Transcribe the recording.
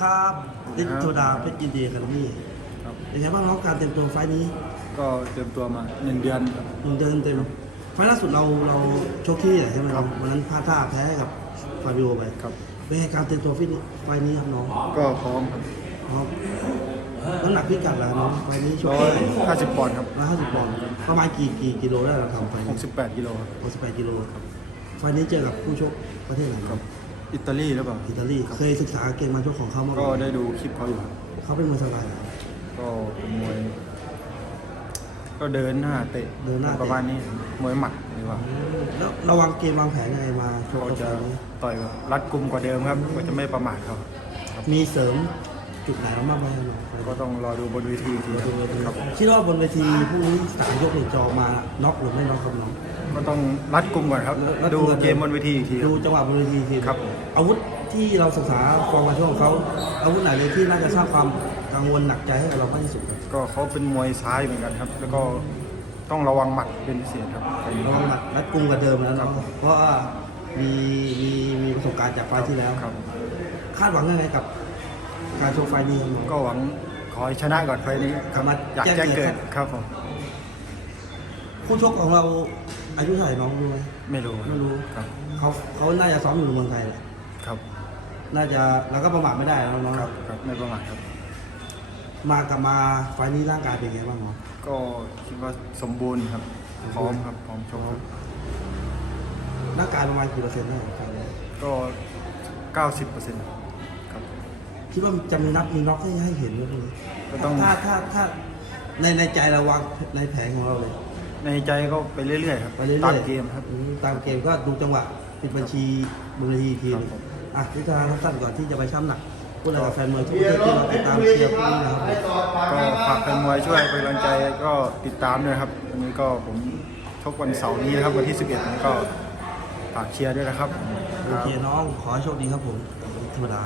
ครับลิทโทดาเพชรยินดีกันนี่ครับเป็นไงบ้างน้องการเตรียมตัวไฟล์นี้ ก็เตรียมตัวมาหนึ่งเดือนครับ หนึ่งเดือนเต็มไฟล์ล่าสุดเราเราชกที่ไหนใช่ไหมครับวันนั้นพลาดท่าแพ้กับฟาบิโอไปครับ เป็นไงการเตรียมตัวฟิตไฟล์นี้ครับน้องก็พร้อมครับน้องน้ำหนักพิกัดละน้องไฟล์นี้ชกร้อยห้าสิบปอนด์ครับร้อยห้าสิบปอนด์ประมาณกี่กี่กิโลได้เราทำไฟล์หนี้กสิบแปดกิโลครับ หกสิบแปดกิโลครับไฟล์นี้เจอกับผู้ชกประเทศไหนคครัรับบ อิตาลีหรือเปล่า อิตาลีเคยศึกษาเกมมาชกของเขามาก็ก่อนได้ดูคลิปเขาอยู่ครับเขาเป็นมวยสไตล์ไหน ก็เป็นมวย ก็เดินหน้าเตะเดินหน้าเตะ ประมาณนี้มวยหมัดดีกว่าแล้วเราวางเกมวางแผนยังไงมาชกก็กับจะไฟล์นี้ต่อยรัดกุมกว่าเดิมครับ ก็จะไม่ประมาทเขามีเสริม จุดไหนบ้างไหมครับก็ต้องรอดูบนเวทีอีกทีครับคิดว่าบนเวทีพรุ่งนี้สามยกหนึ่งจอมาน็อกหรือไม่น็อกครับน้องก็ต้องรัดกุมก่อนครับรัดกุดูมก่อนเกมบนเวทีอีกทีคดูรับจังหวะบนเวทีทีครับอาวุธที่เราศึกษาฟอร์มมาช่วงเขาอาวุธไหนเลยที่น่าจะสร้างความกังวลหนักใจให้กับเรามากที่สุดครับก็เขาเป็นมวยซ้ายเหมือนกันครับ แล้วก็ต้องระวังหมัดเป็นพิเศษครับไฟล์นี้น้องหนักรัดกุมกว่าเดิมแล้วครัเนาะบเพราะว่ามีมีมีประสบการณ์จากไฟล์ที่แล้ว ครับ คาดหวังยังไงกับ การโชว์ไฟล์นี้ครับน้องก็หวังขอให้ชนะก่อนไฟล์นี้กลับมาอยากแจ้แจ้งงเกิเกิดดครับผมคู่ชกของเราอายุเท่าไหร่น้องรู้ไหมไม่รู้ไม่รู้ครับเขาเขาน่าจะซ้อมอยู่ในเมืองไทยแหละครับ น่าจะเราก็ประมาทไม่ได้แล้วน้องครับครับไม่ประมาทครับ มากลับมาไฟล์นี้ร่างกายเป็นไงบ้างน้องก็คิดว่าสมบูรณ์ครับ พร้อมครับพร้อมชกครับร่างกายประมาณกี่เปอร์เซ็นต์ได้ของไฟล์นี้ก็90เปอร์เซ็นต์ครับ คิดว่าจะมีนับมีน็อกให้ให้เห็นไหมพวกนี้ก็ต้อง ถ้าถ้าถ้าในในใจเราวางในแผนของเราเลย ในใจก็ไปเรื่อยๆครับไปเรื่อยๆตามเกมครับ อืมตามเกมก็ดูจังหวะปิดบัญชีบนเวทีอีกทีหนึงครับผม อะพิจารณาสั้นก่อนที่จะไปช่ำหนักพูดอะไรกับแฟนมวยทุกประเทศที่เราติดตามเชียร์พวกนี้นะครับก็ฝากแฟนมวยช่วยเป็นกำลังใจก็ติดตามด้วยครับวันนี้ก็ผมชกวันเสาร์นี้นะครับวันที่ 11นี้ก็ฝากเชียร์ด้วยนะครับ โอเคน้องขอให้โชคดีครับผม ธรรมด